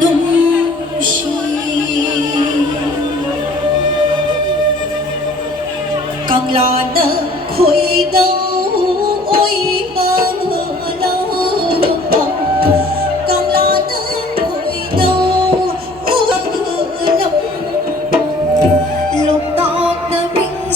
nung shi càng là nợ khối đau ôi bao lâu càng là nợ khối đau ôi lâu lúc đó đã bình